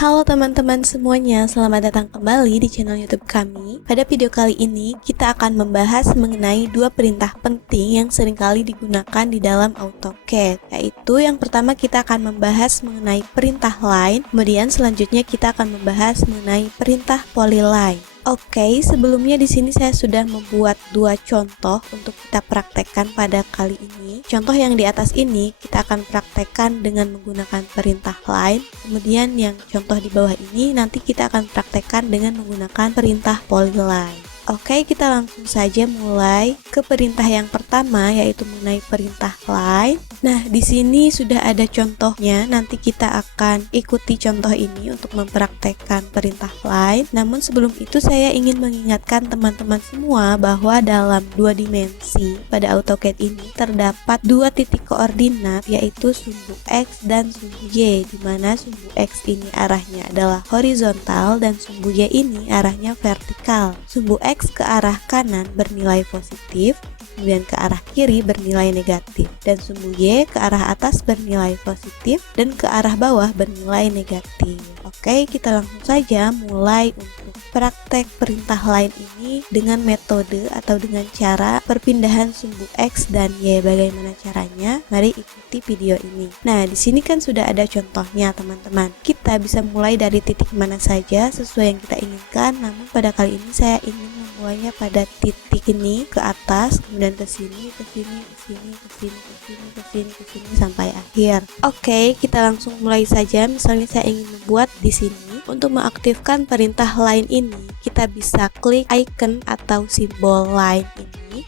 Halo teman-teman semuanya, selamat datang kembali di channel YouTube kami. Pada video kali ini, kita akan membahas mengenai dua perintah penting yang seringkali digunakan di dalam AutoCAD. Yaitu yang pertama kita akan membahas mengenai perintah line, kemudian selanjutnya kita akan membahas mengenai perintah polyline. Oke, sebelumnya di sini saya sudah membuat dua contoh untuk kita praktekkan pada kali ini. Contoh yang di atas ini kita akan praktekkan dengan menggunakan perintah line. Kemudian yang contoh di bawah ini nanti kita akan praktekkan dengan menggunakan perintah polyline. Oke, kita langsung saja mulai ke perintah yang pertama, yaitu mengenai perintah line. Nah, di sini sudah ada contohnya. Nanti kita akan ikuti contoh ini untuk mempraktekkan perintah line. Namun sebelum itu saya ingin mengingatkan teman-teman semua bahwa dalam dua dimensi pada AutoCAD ini terdapat dua titik koordinat, yaitu sumbu X dan sumbu Y, di mana sumbu X ini arahnya adalah horizontal dan sumbu Y ini arahnya vertikal. Sumbu X ke arah kanan bernilai positif, kemudian ke arah kiri bernilai negatif, dan sumbu Y ke arah atas bernilai positif dan ke arah bawah bernilai negatif. Oke, kita langsung saja mulai untuk praktek perintah line ini dengan metode atau dengan cara perpindahan sumbu X dan Y. Bagaimana caranya? Mari ikuti video ini. Nah, di sini kan sudah ada contohnya, teman-teman. Kita bisa mulai dari titik mana saja sesuai yang kita inginkan. Namun pada kali ini saya ingin memulainya pada titik ini ke atas, kemudian ke sini, ke sini, ke sini, ke sini, ke sini, ke sini, ke sini sampai akhir. Oke, kita langsung mulai saja. Misalnya saya ingin membuat di sini. Untuk mengaktifkan perintah line ini, kita bisa klik icon atau simbol line ini,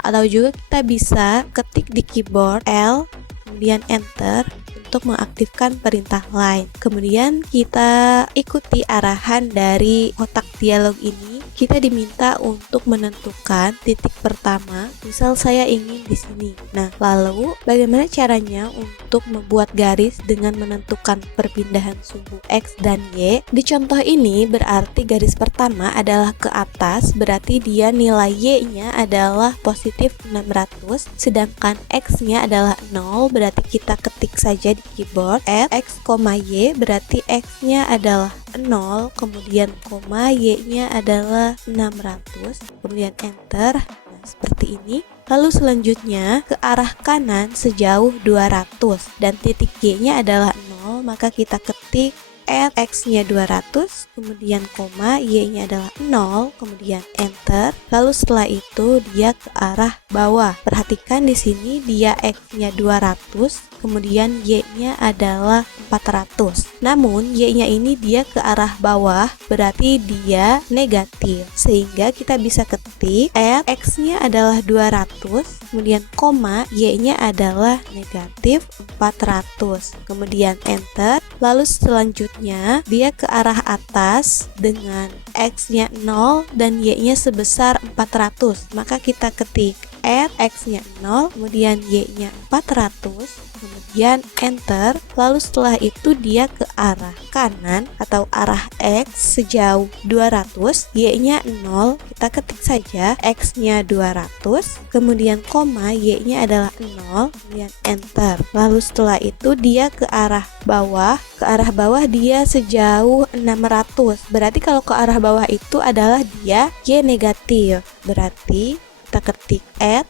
atau juga kita bisa ketik di keyboard L, kemudian enter untuk mengaktifkan perintah line. Kemudian kita ikuti arahan dari kotak dialog ini. Kita diminta untuk menentukan titik pertama. Misal saya ingin di sini. Nah, lalu bagaimana caranya untuk membuat garis dengan menentukan perpindahan sumbu X dan Y? Di contoh ini berarti garis pertama adalah ke atas, berarti dia nilai Y-nya adalah positif 600, sedangkan X-nya adalah 0, berarti kita ketik saja di keyboard X, Y, berarti X-nya adalah 0, kemudian koma, Y-nya adalah 600, kemudian enter. Nah, seperti ini. Lalu selanjutnya ke arah kanan sejauh 200 dan titik Y-nya adalah 0, maka kita ketik X-nya 200, kemudian koma, Y-nya adalah 0, kemudian enter. Lalu setelah itu dia ke arah bawah. Perhatikan di sini dia X-nya 200, kemudian Y-nya adalah 400. Namun Y-nya ini dia ke arah bawah, berarti dia negatif. Sehingga kita bisa ketik X-nya adalah 200, kemudian koma, Y-nya adalah negatif 400. Kemudian enter. Lalu selanjutnya dia ke arah atas dengan X-nya 0 dan Y-nya sebesar 400. Maka kita ketik X-nya 0, kemudian Y-nya 400, kemudian enter. Lalu setelah itu dia ke arah kanan atau arah X sejauh 200, Y-nya 0, kita ketik saja X-nya 200, kemudian koma, Y-nya adalah 0, kemudian enter. Lalu setelah itu dia ke arah bawah. Ke arah bawah dia sejauh 600, berarti kalau ke arah bawah itu adalah dia Y negatif, berarti kita ketik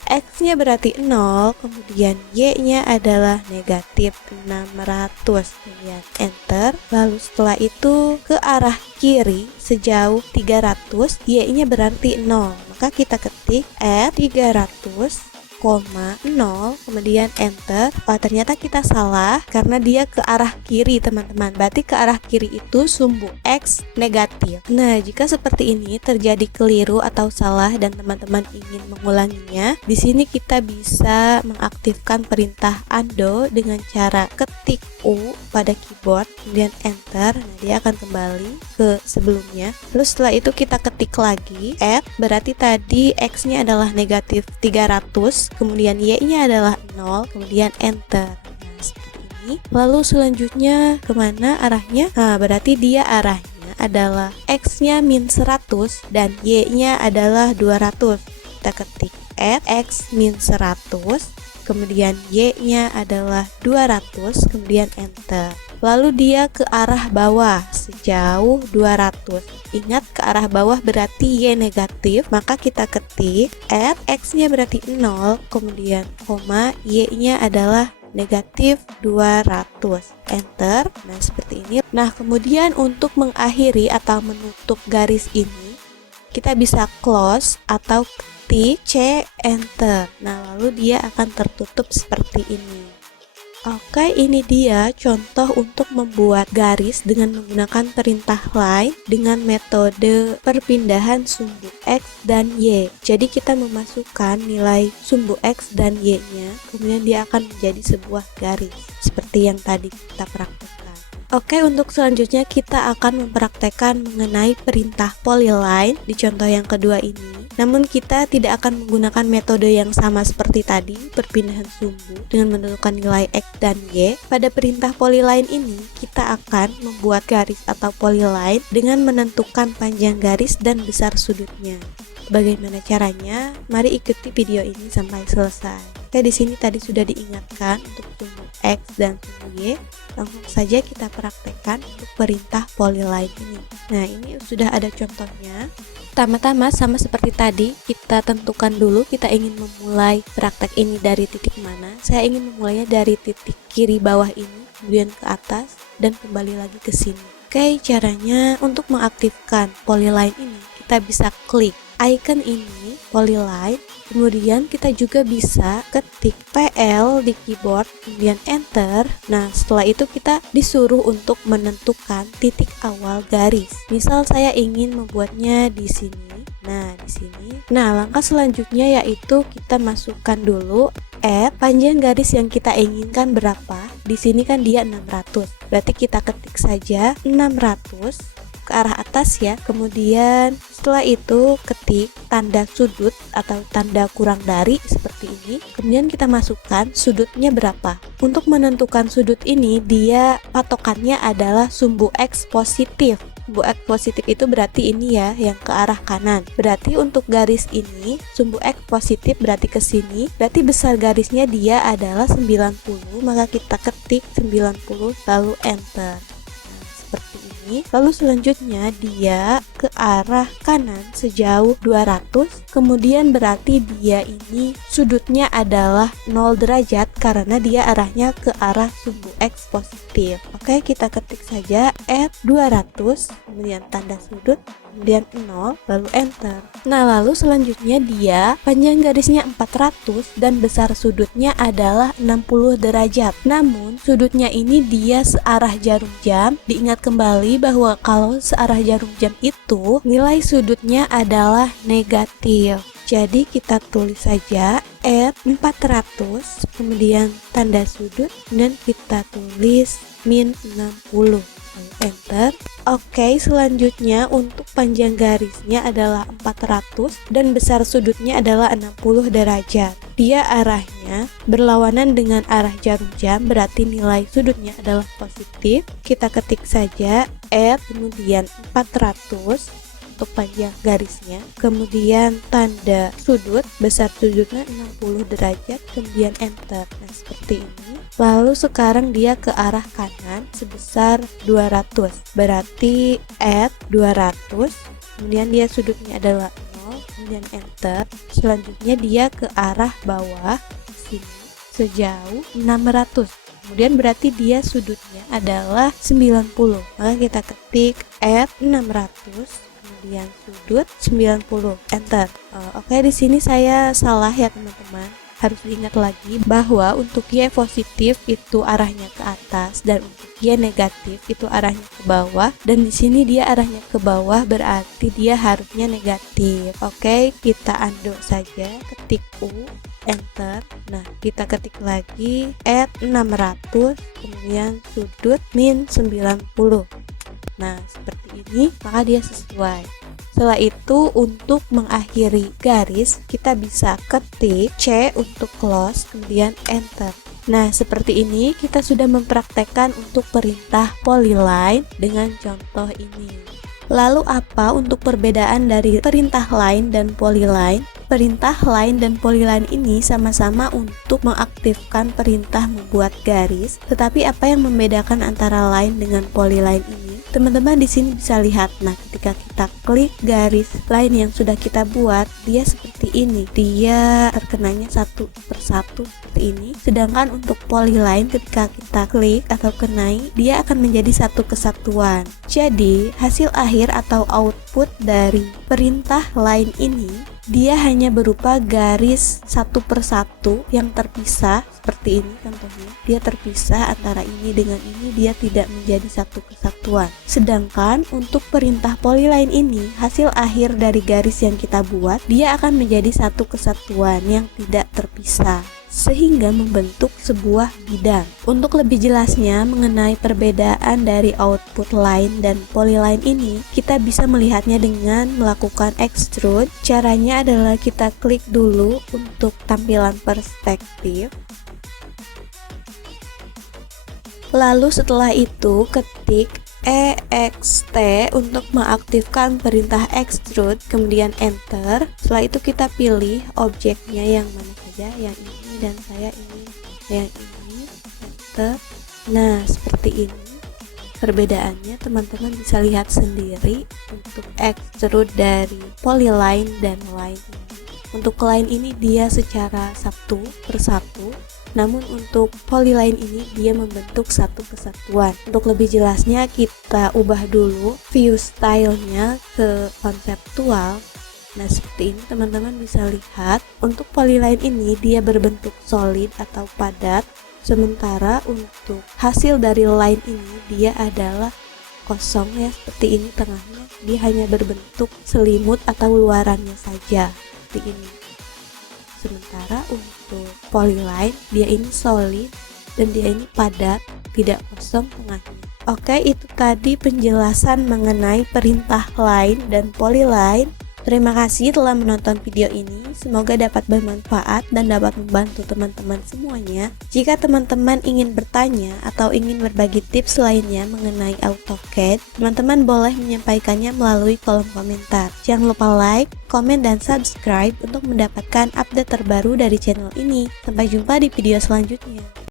X-nya berarti 0, kemudian Y-nya adalah negatif 600, kemudian enter. Lalu setelah itu ke arah kiri sejauh 300, Y-nya berarti 0, maka kita ketik 300, 0, kemudian enter. Oh, ternyata kita salah karena dia ke arah kiri, teman-teman. Berarti ke arah kiri itu sumbu X negatif. Nah, jika seperti ini terjadi keliru atau salah dan teman-teman ingin mengulanginya, di sini kita bisa mengaktifkan perintah undo dengan cara ketik U pada keyboard, kemudian enter. Nah, dia akan kembali ke sebelumnya. Lalu setelah itu kita ketik lagi X, berarti tadi X-nya adalah negatif 300, kemudian Y-nya adalah 0, kemudian enter. Nah, seperti ini. Lalu selanjutnya kemana arahnya? Nah, berarti dia arahnya adalah X-nya min 100 dan Y-nya adalah 200. Kita ketik X min 100, kemudian Y-nya adalah 200, kemudian enter. lalu dia ke arah bawah sejauh 200. Ingat, ke arah bawah berarti Y negatif, maka kita ketik add X-nya berarti 0, kemudian koma, Y-nya adalah negatif 200. Enter. Nah, seperti ini. Nah, kemudian untuk mengakhiri atau menutup garis ini, kita bisa close atau ketik C, enter. Nah, lalu dia akan tertutup seperti ini. Oke, ini dia contoh untuk membuat garis dengan menggunakan perintah line dengan metode perpindahan sumbu X dan Y. Jadi kita memasukkan nilai sumbu X dan Y-nya, kemudian dia akan menjadi sebuah garis seperti yang tadi kita praktekkan. Oke, untuk selanjutnya kita akan mempraktekkan mengenai perintah polyline di contoh yang kedua ini. Namun kita tidak akan menggunakan metode yang sama seperti tadi, perpindahan sumbu dengan menentukan nilai X dan Y. Pada perintah polyline ini, kita akan membuat garis atau polyline dengan menentukan panjang garis dan besar sudutnya. Bagaimana caranya? Mari ikuti video ini sampai selesai. Oke, di sini tadi sudah diingatkan untuk sumbu X dan sumbu Y. Langsung saja kita praktekkan untuk perintah polyline ini. Nah, ini sudah ada contohnya. Pertama-tama sama seperti tadi, kita tentukan dulu kita ingin memulai praktek ini dari titik mana. Saya ingin memulainya dari titik kiri bawah ini, kemudian ke atas, dan kembali lagi ke sini. Oke, caranya untuk mengaktifkan polyline ini, kita bisa klik icon ini, polyline, kemudian kita juga bisa ketik PL di keyboard, kemudian enter. Nah, setelah itu kita disuruh untuk menentukan titik awal garis. Misal saya ingin membuatnya di sini. Nah, di sini. Nah, langkah selanjutnya yaitu kita masukkan dulu add panjang garis yang kita inginkan berapa. Di sini kan dia 600. Berarti kita ketik saja 600 ke arah atas ya. Kemudian setelah itu ketik tanda sudut atau tanda kurang dari seperti ini. Kemudian kita masukkan sudutnya berapa. Untuk menentukan sudut ini, dia patokannya adalah sumbu X positif. Sumbu X positif itu berarti ini ya, yang ke arah kanan. Berarti untuk garis ini, sumbu X positif berarti ke sini. Berarti besar garisnya dia adalah 90, maka kita ketik 90 lalu enter. Nah, seperti ini. Lalu selanjutnya dia ke arah kanan sejauh 200. Kemudian berarti dia ini sudutnya adalah 0 derajat karena dia arahnya ke arah sumbu X positif. Oke, kita ketik saja add 200, kemudian tanda sudut, kemudian 0, lalu enter. Nah, lalu selanjutnya dia panjang garisnya 400 dan besar sudutnya adalah 60 derajat. Namun sudutnya ini dia searah jarum jam. Diingat kembali bahwa kalau searah jarum jam itu nilai sudutnya adalah negatif. Jadi kita tulis saja add 400, kemudian tanda sudut, dan kita tulis min 60. Enter. Oke, selanjutnya untuk panjang garisnya adalah 400 dan besar sudutnya adalah 60 derajat. Dia arahnya berlawanan dengan arah jarum jam, berarti nilai sudutnya adalah positif. Kita ketik saja add, kemudian 400 untuk panjang garisnya, kemudian tanda sudut, besar sudutnya 60 derajat, kemudian enter. Nah, seperti ini. Lalu sekarang dia ke arah kanan sebesar 200. Berarti add 200, kemudian dia sudutnya adalah 0, kemudian enter. Selanjutnya dia ke arah bawah sini sejauh 600. Kemudian berarti dia sudutnya adalah 90. Maka kita ketik add 600, kemudian sudut 90, enter. Oke, di sini saya salah ya teman-teman. Harus diingat lagi bahwa untuk Y positif itu arahnya ke atas dan untuk Y negatif itu arahnya ke bawah, dan di sini dia arahnya ke bawah berarti dia harusnya negatif. Oke, kita undo saja, ketik U, enter. Nah, kita ketik lagi add 600, kemudian sudut min 90. Nah, seperti ini, maka dia sesuai. Setelah itu, untuk mengakhiri garis, kita bisa ketik C untuk close, kemudian enter. Nah, seperti ini kita sudah mempraktekkan untuk perintah polyline dengan contoh ini. Lalu apa untuk perbedaan dari perintah line dan polyline? perintah line dan polyline ini sama-sama untuk mengaktifkan perintah membuat garis, tetapi apa yang membedakan antara line dengan polyline ini? Teman-teman di sini bisa lihat. Nah, ketika kita klik garis line yang sudah kita buat, dia seperti ini. Dia terkenanya satu persatu seperti ini. Sedangkan untuk polyline ketika kita klik atau kenai, dia akan menjadi satu kesatuan. Jadi, hasil akhir atau output dari perintah line ini dia hanya berupa garis satu persatu yang terpisah seperti ini contohnya. Dia terpisah antara ini dengan ini, dia tidak menjadi satu kesatuan. Sedangkan untuk perintah polyline ini, hasil akhir dari garis yang kita buat, dia akan menjadi satu kesatuan yang tidak terpisah, sehingga membentuk sebuah bidang. Untuk lebih jelasnya mengenai perbedaan dari output line dan polyline ini, kita bisa melihatnya dengan melakukan extrude. Caranya adalah kita klik dulu untuk tampilan perspektif. Lalu setelah itu ketik EXT untuk mengaktifkan perintah extrude, kemudian enter. Setelah itu kita pilih objeknya yang mana saja, yang ini dan saya ingin yang ini, enter. Nah, seperti ini perbedaannya, teman-teman bisa lihat sendiri untuk extrude dari polyline dan line ini. Untuk line ini dia secara satu persatu, namun untuk polyline ini dia membentuk satu kesatuan. Untuk lebih jelasnya kita ubah dulu view stylenya ke konseptual. Nah, seperti ini teman-teman bisa lihat. Untuk polyline ini dia berbentuk solid atau padat, sementara untuk hasil dari line ini dia adalah kosong ya, seperti ini tengahnya. Dia hanya berbentuk selimut atau luarannya saja seperti ini. Sementara untuk polyline dia ini solid dan dia ini padat, tidak kosong tengahnya. Oke, itu tadi penjelasan mengenai perintah line dan polyline. Terima kasih telah menonton video ini, semoga dapat bermanfaat dan dapat membantu teman-teman semuanya. Jika teman-teman ingin bertanya atau ingin berbagi tips lainnya mengenai AutoCAD, teman-teman boleh menyampaikannya melalui kolom komentar. Jangan lupa like, komen, dan subscribe untuk mendapatkan update terbaru dari channel ini. Sampai jumpa di video selanjutnya.